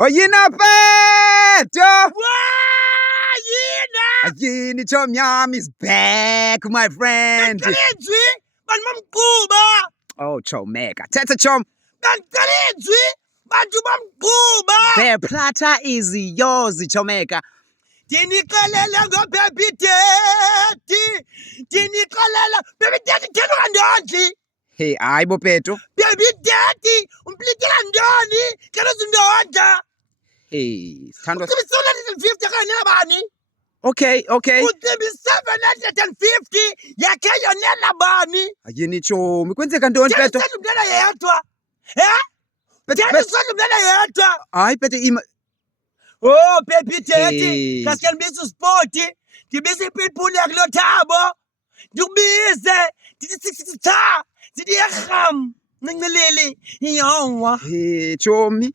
Oyina Peto! Yina! Yini Tom Yam is back, my friend. Kankaledzwi bantu bamgquba. Oh, Chomeka. Teta Chom. Kankaledzwi bantu bamgquba. The platter is yours, Chomeka. Ndinixelela ngoBaby Daddy. Ndinixelela Baby Daddy thena ungandondli. Hey, hayibo Peto. Baby Daddy umplikela ndoni kana uzindonda. Hey, Sithandwa. Ucebe 750 kanye nabani? Okay. Ucebe 750 yakhe yonela bani? Ayini Chomi. Kwenzeka ntoni Peto? Thena umntana yedwa. Thena umntana yedwa. Hayi Peto Oh, Baby Daddy, Hey. kaske ndibisa uspoti, ndibisa ipitbull yakulo Thabo, ndikubize, ndithi 6 ndithi yerham, ncinci lili, iyawa. Hey, Chomi.